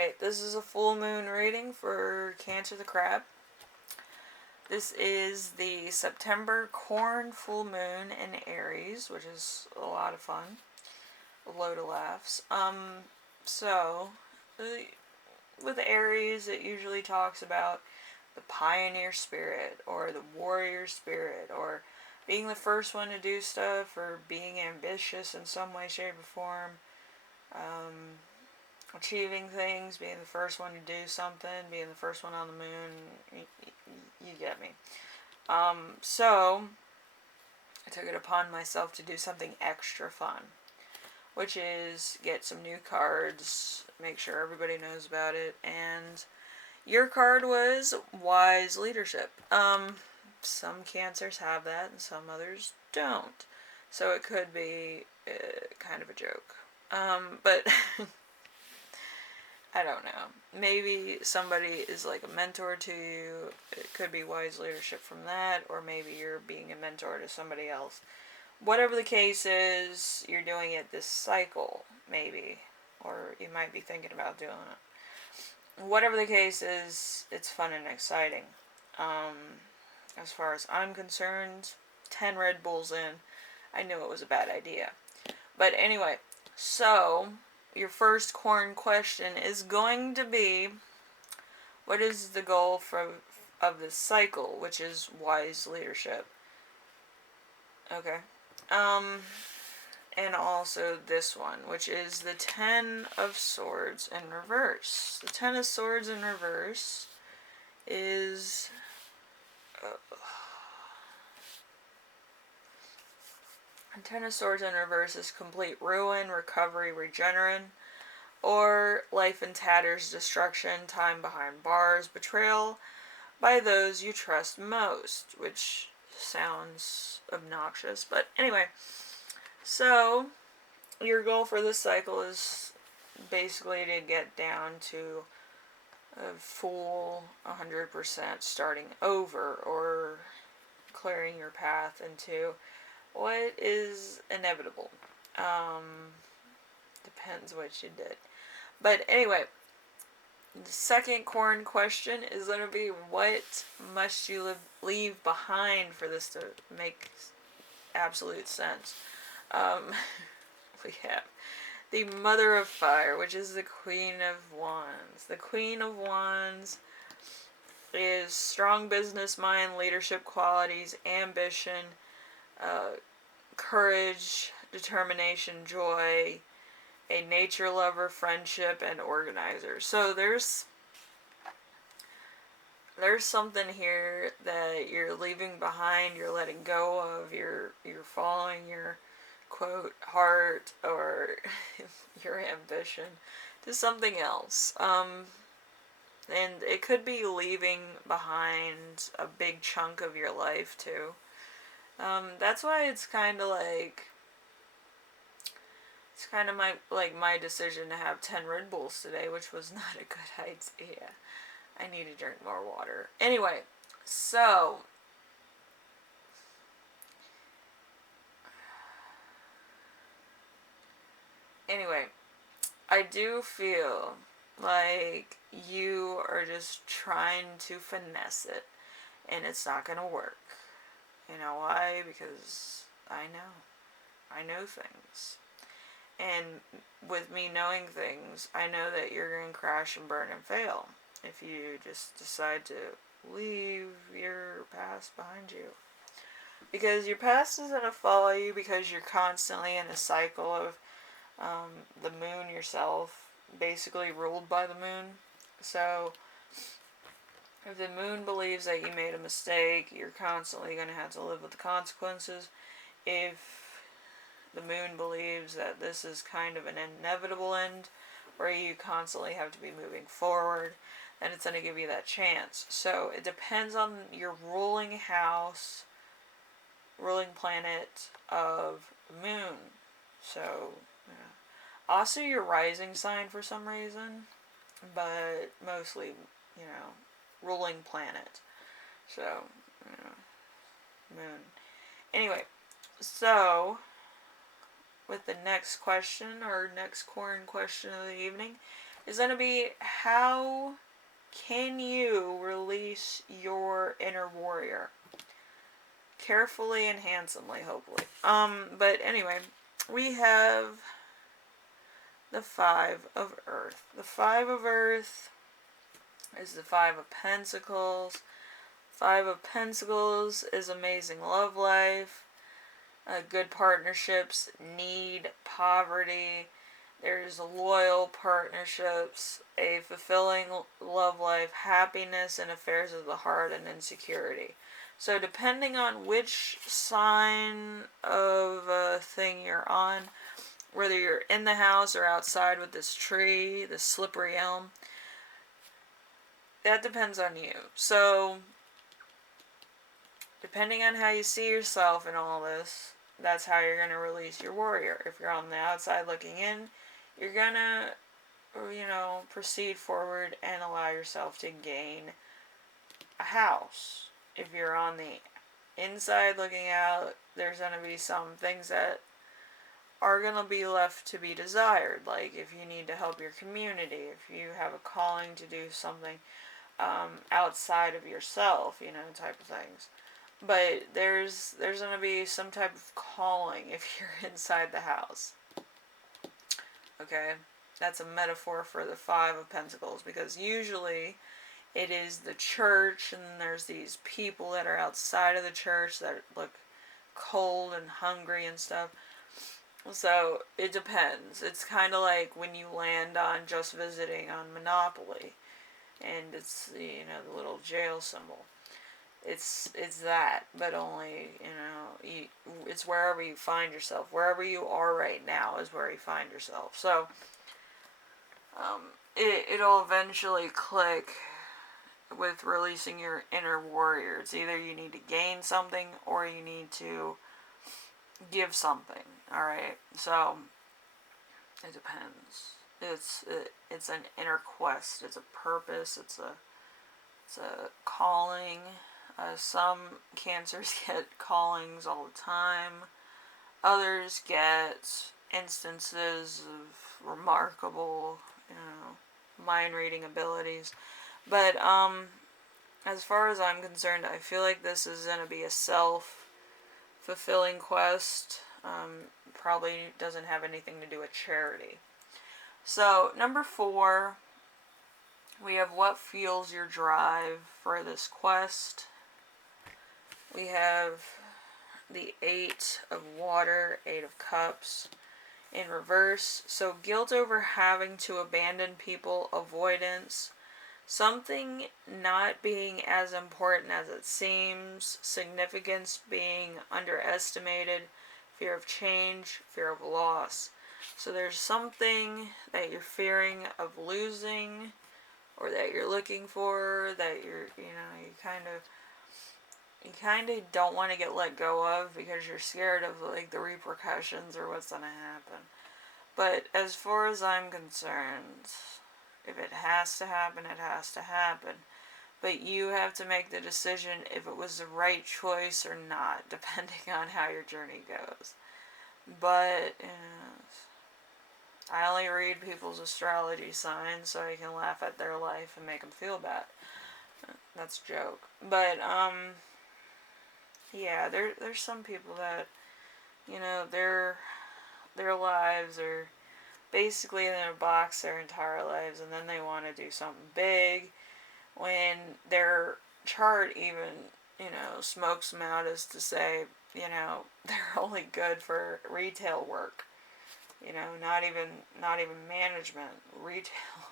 Alright, this is a full moon reading for Cancer the Crab. This is the September corn full moon in Aries, which is a lot of fun. A load of laughs. So, with Aries, it usually talks about the pioneer spirit, or the warrior spirit, or being the first one to do stuff, or being ambitious in some way, shape, or form. Achieving things, being the first one to do something, being the first one on the moon, you get me. So, I took it upon myself to do something extra fun, which is get some new cards, make sure everybody knows about it, and your card was Wise Leadership. Some Cancers have that and some others don't, so it could be kind of a joke. But I don't know. Maybe somebody is like a mentor to you. It could be Wise Leadership from that, or maybe you're being a mentor to somebody else. Whatever the case is, you're doing it this cycle, maybe. Or you might be thinking about doing it. Whatever the case is, it's fun and exciting. As far as I'm concerned, 10 Red Bulls in, I knew it was a bad idea. But anyway, so your first corn question is going to be, what is the goal of this cycle, which is Wise Leadership? Okay. And also this one, which is the Ten of Swords in reverse. The Ten of Swords in reverse is Ten of Swords in reverse is complete ruin, recovery, regeneration, or life in tatters, destruction, time behind bars, betrayal by those you trust most, which sounds obnoxious, but anyway. So, your goal for this cycle is basically to get down to a full 100% starting over, or clearing your path into what is inevitable. Depends what you did. But anyway, the second corn question is going to be, what must you leave behind for this to make absolute sense? We have the Mother of Fire, which is the Queen of Wands. The Queen of Wands is strong business mind, leadership qualities, ambition, courage, determination, joy, a nature lover, friendship, and organizer. So there's something here that you're leaving behind, you're letting go of, you're following your quote heart or your ambition to something else. And it could be leaving behind a big chunk of your life too. That's why it's kind of like, it's kind of my decision to have 10 Red Bulls today, which was not a good idea. I need to drink more water. Anyway, so I do feel like you are just trying to finesse it, and it's not gonna work. You know why? Because I know things. And with me knowing things, I know that you're going to crash and burn and fail if you just decide to leave your past behind you. Because your past is going to follow you, because you're constantly in a cycle of the moon yourself, basically ruled by the moon. So, if the moon believes that you made a mistake, you're constantly going to have to live with the consequences. If the moon believes that this is kind of an inevitable end, where you constantly have to be moving forward, then it's going to give you that chance. So it depends on your ruling house, ruling planet of the moon. So, yeah. Also your rising sign for some reason, but mostly, ruling planet. So, moon. Anyway, so with the next question, or next corn question of the evening, is going to be how can you release your inner warrior? Carefully and handsomely, hopefully. But anyway, we have the Five of Earth. The Five of Earth is the Five of Pentacles. Five of Pentacles is amazing love life, good partnerships, need, poverty. There's loyal partnerships, a fulfilling love life, happiness, and affairs of the heart, and insecurity. So depending on which sign of thing you're on, whether you're in the house or outside with this tree, this slippery elm, that depends on you. So depending on how you see yourself in all this, that's how you're going to release your warrior. If you're on the outside looking in, you're going to, proceed forward and allow yourself to gain a house. If you're on the inside looking out, there's going to be some things that are going to be left to be desired. Like if you need to help your community, if you have a calling to do something outside of yourself, type of things. But there's going to be some type of calling if you're inside the house. Okay? That's a metaphor for the Five of Pentacles, because usually it is the church and there's these people that are outside of the church that look cold and hungry and stuff. So it depends. It's kind of like when you land on Just Visiting on Monopoly and it's the little jail symbol. It's that, but only, it's wherever you find yourself. Wherever you are right now is where you find yourself. So, it'll eventually click with releasing your inner warrior. It's either you need to gain something or you need to give something, alright? So, it depends. It's an inner quest. It's a purpose. It's a calling. Some cancers get callings all the time. Others get instances of remarkable, mind reading abilities. But as far as I'm concerned, I feel like this is going to be a self-fulfilling quest. Probably doesn't have anything to do with charity. So, number 4, we have what fuels your drive for this quest. We have the 8 of water, 8 of cups in reverse. So guilt over having to abandon people, avoidance, something not being as important as it seems, significance being underestimated, fear of change, fear of loss. So there's something that you're fearing of losing or that you're looking for that you kind of don't want to get let go of because you're scared of like the repercussions or what's going to happen. But as far as I'm concerned, if it has to happen, it has to happen. But you have to make the decision if it was the right choice or not, depending on how your journey goes. But I only read people's astrology signs so I can laugh at their life and make them feel bad. That's a joke. But yeah, there's some people that, their lives are basically in a box their entire lives, and then they want to do something big when their chart even, smokes them out as to say, they're only good for retail work. Not even management, retail.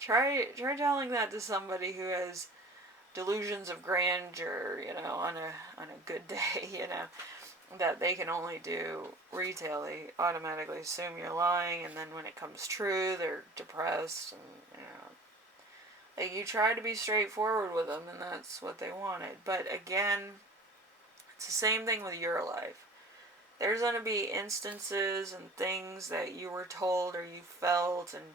Try telling that to somebody who has delusions of grandeur, on a good day, that they can only do retail. They automatically assume you're lying, and then when it comes true, they're depressed, and like you try to be straightforward with them, and that's what they wanted. But again, it's the same thing with your life. There's going to be instances and things that you were told or you felt, and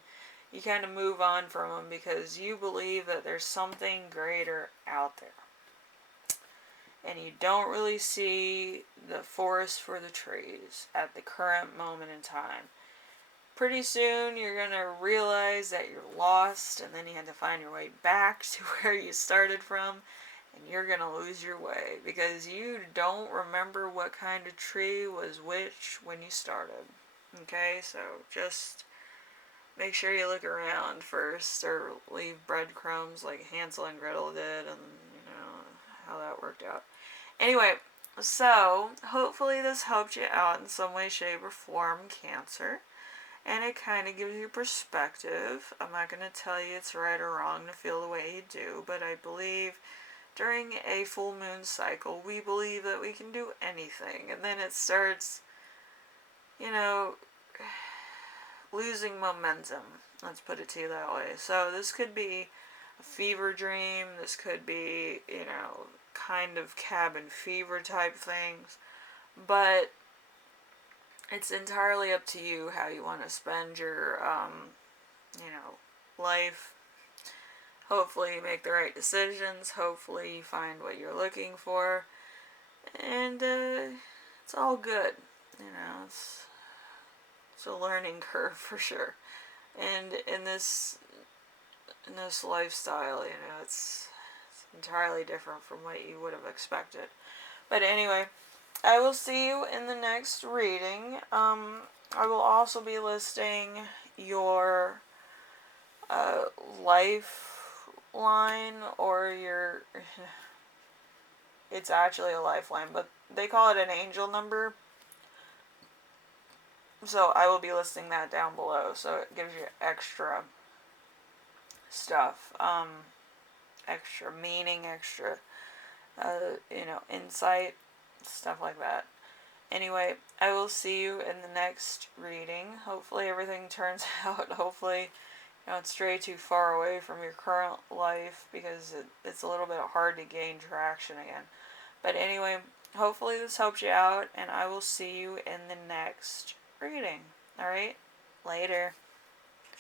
you kind of move on from them because you believe that there's something greater out there. And you don't really see the forest for the trees at the current moment in time. pretty soon you're going to realize that you're lost, and then you have to find your way back to where you started from, and you're going to lose your way because you don't remember what kind of tree was which when you started. Okay, so just make sure you look around first, or leave breadcrumbs like Hansel and Gretel did, and you know how that worked out. Anyway, so hopefully this helped you out in some way, shape, or form, Cancer. And it kind of gives you perspective. I'm not going to tell you it's right or wrong to feel the way you do, but I believe during a full moon cycle, we believe that we can do anything. And then it starts, you know, losing momentum. Let's put it to you that way. So this could be a fever dream. This could be, you know, kind of cabin fever type things. But it's entirely up to you how you want to spend your, you know, life. Hopefully you make the right decisions. Hopefully you find what you're looking for. And it's all good. You know, it's a learning curve for sure. And in this lifestyle, you know, it's entirely different from what you would have expected. But anyway, I will see you in the next reading. I will also be listing your lifeline, or your it's actually a lifeline, but they call it an angel number. So I will be listing that down below, so it gives you extra stuff, extra meaning, extra, you know, insight, stuff like that. Anyway, I will see you in the next reading. Hopefully everything turns out. Hopefully you don't stray too far away from your current life, because it's a little bit hard to gain traction again. But anyway, hopefully this helps you out, and I will see you in the next reading. Alright? Later.